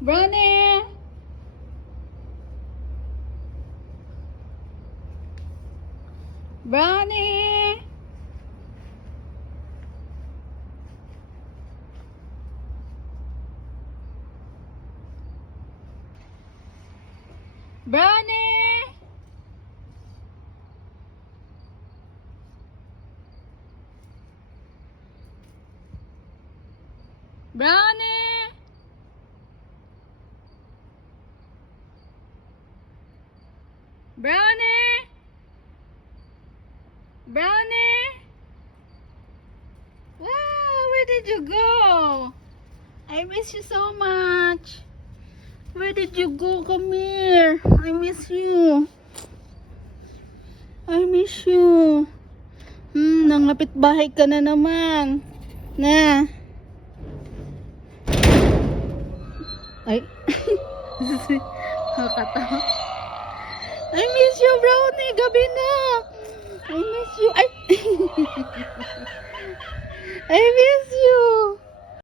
Brownie! Brownie! Brownie! Brownie! Brownie! Brownie! Wow, where did you go? I miss you so much. Where did you go? Come here. I miss you. I miss you. Nanglapit bahay ka na naman. Na. Ay. Nakakatawa. I miss you, Brownie. Gabi na. I miss you. Ay. I miss